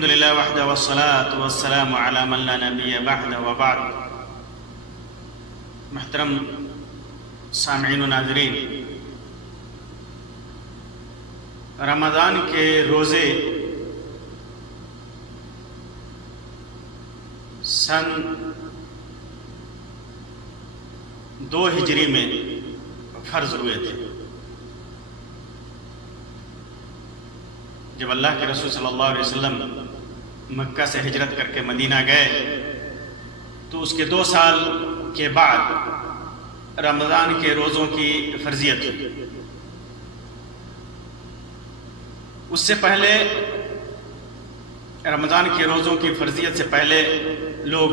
الحمد لله وحده والصلاة والسلام على من لا نبي بعد وبعد. محترم سامعین و ناظرین، رمضان کے روزے سن 2 ہجری میں فرض ہوئے تھے. جب اللہ کے رسول صلی اللہ علیہ وسلم مکہ سے ہجرت کر کے مدینہ گئے تو اس کے 2 سال کے بعد رمضان کے روزوں کی فرضیت ہوئی. اس سے پہلے رمضان کے روزوں کی فرضیت سے پہلے لوگ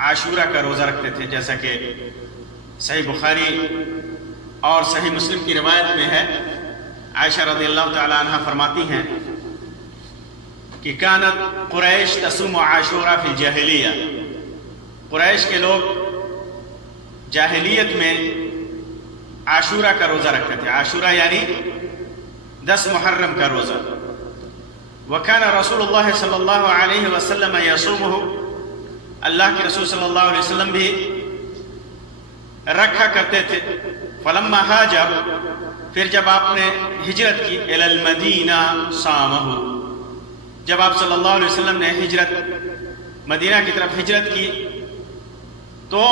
عاشورہ کا روزہ رکھتے تھے، جیسا کہ صحیح بخاری اور صحیح مسلم کی روایت میں ہے. عائشہ رضی اللہ تعالی عنہ فرماتی ہیں کہ کانت قریش تصوم عاشورہ فی الجاہلیہ. قریش کے لوگ جاہلیت میں عاشورہ کا روزہ رکھتے تھے. عاشورہ یعنی 10 محرم کا روزہ. وکان رسول اللہ صلی اللہ علیہ وسلم یصومہ، اللہ کے رسول صلی اللہ علیہ وسلم بھی رکھا کرتے تھے. فلما ہاجر، پھر جب آپ نے ہجرت کی، الی المدینہ صامہ، جب آپ صلی اللہ علیہ وسلم نے مدینہ کی طرف ہجرت کی تو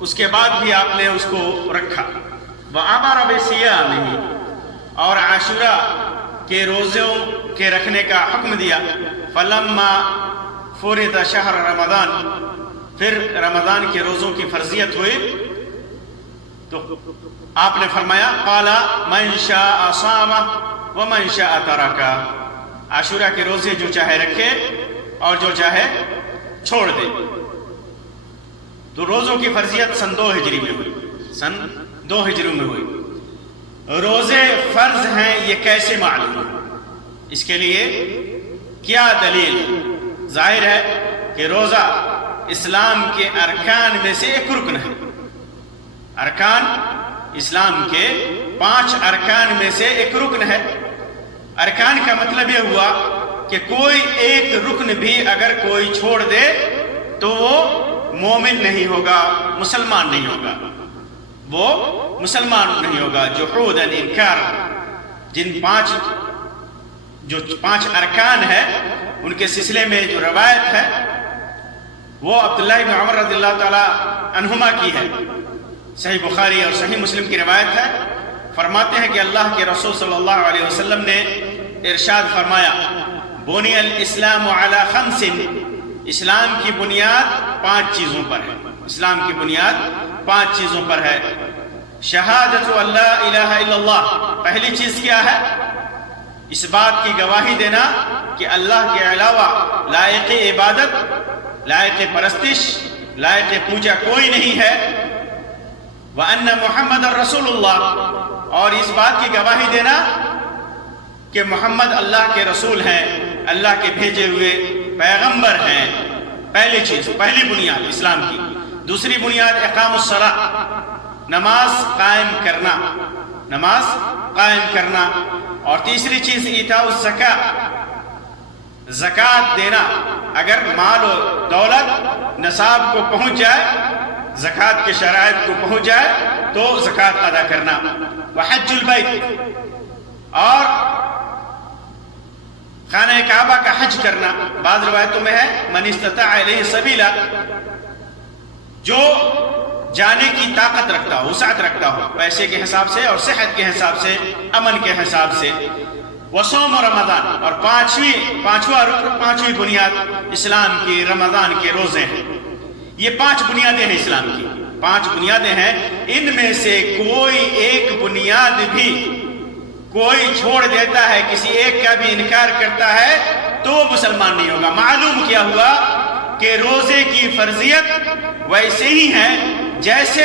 اس کے بعد بھی آپ نے اس کو رکھا. وَأَمَرَ بِصِيَامِهِ، اور عاشورہ کے روزوں کے رکھنے کا حکم دیا. فَلَمَّا فُرِضَ شَهْرَ رمضان، پھر رمضان کے روزوں کی فرضیت ہوئی تو آپ نے فرمایا قَالَ مَنْ شَاءَ صَامَ وَمَنْ شَاءَ تَرَكَ، عاشورہ کے روزے جو چاہے رکھے اور جو چاہے چھوڑ دے. تو روزوں کی فرضیت سن 2 ہجری میں ہوئی. سن 2 ہجری میں ہوئی. روزے فرض ہیں یہ کیسے معلوم ہے؟ اس کے لیے کیا دلیل؟ ظاہر ہے کہ روزہ اسلام کے ارکان میں سے ایک رکن ہے. ارکان اسلام کے 5 ارکان میں سے ایک رکن ہے. ارکان کا مطلب یہ ہوا کہ کوئی ایک رکن بھی اگر کوئی چھوڑ دے تو وہ مومن نہیں ہوگا، مسلمان نہیں ہوگا، وہ مسلمان نہیں ہوگا. جحود انکار، جن 5 ارکان ہے ان کے سلسلے میں جو روایت ہے وہ عبداللہ بن عمر رضی اللہ تعالی عنہما کی ہے. صحیح بخاری اور صحیح مسلم کی روایت ہے. فرماتے ہیں کہ اللہ کے رسول صلی اللہ علیہ وسلم نے ارشاد فرمایا بنی الاسلام علی 5، اسلام کی بنیاد 5 چیزوں پر ہے. اسلام کی بنیاد 5 چیزوں پر ہے. شہادت اللہ الہ الا اللہ، پہلی چیز کیا ہے؟ اس بات کی گواہی دینا کہ اللہ کے علاوہ لائق عبادت، لائق پرستش، لائق پوجا کوئی نہیں ہے. وَأَنَّ مُحَمَّدَ رَسُولُ اللَّهِ، اور اس بات کی گواہی دینا کہ محمد اللہ کے رسول ہیں، اللہ کے بھیجے ہوئے پیغمبر ہیں. پہلی چیز، پہلی بنیاد اسلام کی. دوسری بنیاد اقام الصلاۃ، نماز قائم کرنا، نماز قائم کرنا. اور تیسری چیز ایتاء الزکاۃ، زکوٰۃ دینا. اگر مال و دولت نصاب کو پہنچ جائے، زکوٰۃ کے شرائط کو پہنچ جائے تو زکوٰۃ ادا کرنا. وحج البیت، اور خانہ کعبہ کا حج کرنا. بعض روایتوں میں ہے من استطاع الیہ سبیلا، جو جانے کی طاقت رکھتا ہو، وسعت رکھتا ہو، پیسے کے حساب سے اور صحت کے حساب سے، امن کے حساب سے. وصوم رمضان، اور پانچواں بنیاد اسلام کی رمضان کے روزے ہیں. یہ 5 بنیادیں ہیں اسلام کی، 5 بنیادیں ہیں. ان میں سے کوئی ایک بنیاد بھی کوئی چھوڑ دیتا ہے، کسی ایک کا بھی انکار کرتا ہے تو وہ مسلمان نہیں ہوگا. معلوم کیا ہوا کہ روزے کی فرضیت ویسے ہی ہے جیسے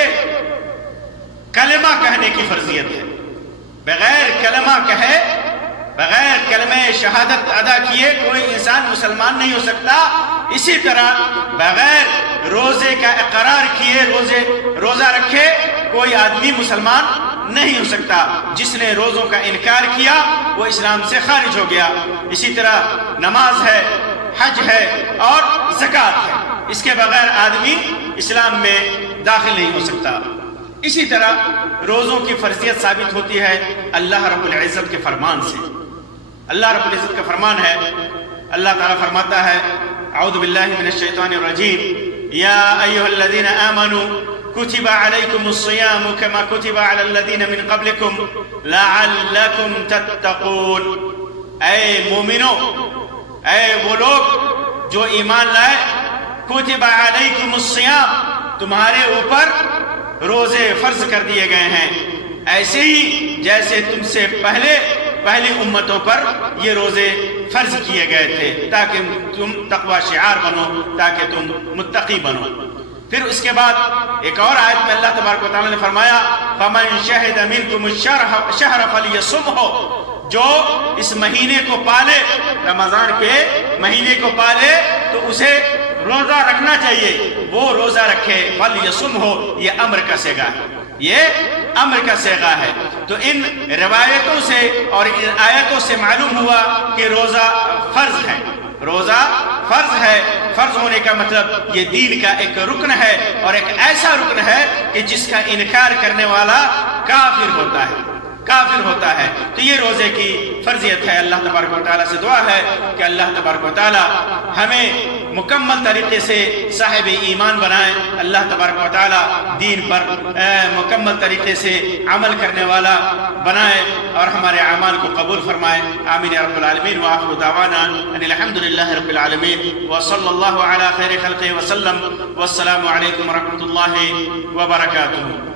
کلمہ کہنے کی فرضیت ہے. بغیر کلمہ کہے، بغیر کلمہ شہادت ادا کیے کوئی انسان مسلمان نہیں ہو سکتا. اسی طرح بغیر روزے کا اقرار کیے روزہ رکھے کوئی آدمی مسلمان نہیں ہو سکتا. جس نے روزوں کا انکار کیا وہ اسلام سے خارج ہو گیا۔ اسی طرح نماز ہے، حج ہے اور زکوٰۃ ہے، اس کے بغیر آدمی اسلام میں داخل نہیں ہو سکتا۔ اسی طرح روزوں کی فرضیت ثابت ہوتی ہے اللہ رب العزت کے فرمان سے۔ اللہ رب العزت کا فرمان ہے، اللہ تعالیٰ فرماتا ہے اعوذ باللہ من الشیطان الرجیم یا ایھا الذین آمنوا کتب علیکم الصیام کما کتب علی الذین من قبلکم لعلکم تتقون۔ اے مومنو، اے وہ لوگ جو ایمان لائے، کتب علیکم الصیام، تمہارے اوپر روزے فرض کر دیے گئے ہیں، ایسے ہی جیسے تم سے پہلی امتوں پر یہ روزے فرض کیے گئے تھے، تاکہ تم تقوی شعار بنو، تاکہ تم متقی بنو۔ پھر اس کے بعد ایک اور آیت میں اللہ تبارک و تعالیٰ نے فرمایا فَمَنْ شَهِدَ مِنْكُمُ الشَّهْرَ فَلْيَصُمْهُ، جو اس مہینے کو پالے، رمضان کے مہینے کو پالے تو اسے روزہ رکھنا چاہیے، وہ روزہ رکھے۔ فَلْيَصُمْهُ، یہ امر کا صیغہ ہے، یہ امر کا صیغہ ہے۔ تو ان روایتوں سے اور ان آیتوں سے معلوم ہوا کہ روزہ فرض ہے، روزہ فرض ہے۔ فرض ہونے کا مطلب یہ دین کا ایک رکن ہے، اور ایک ایسا رکن ہے کہ جس کا انکار کرنے والا کافر ہوتا ہے، کافر ہوتا ہے۔ تو یہ روزے کی فرضیت ہے۔ اللہ تبارک و تعالیٰ سے دعا ہے کہ اللہ تبارک و تعالیٰ ہمیں مکمل طریقے سے صاحب ایمان بنائیں، اللہ تبارک و تعالیٰ دین پر مکمل طریقے سے عمل کرنے والا بنائے اور ہمارے اعمال کو قبول فرمائے۔ آمین یا رب العالمین۔ وآخر دعوانا ان الحمد للہ رب العالمین وصلی اللہ علی خیر خلقہ وسلم، والسلام علیکم ورحمۃ اللہ وبرکاتہ۔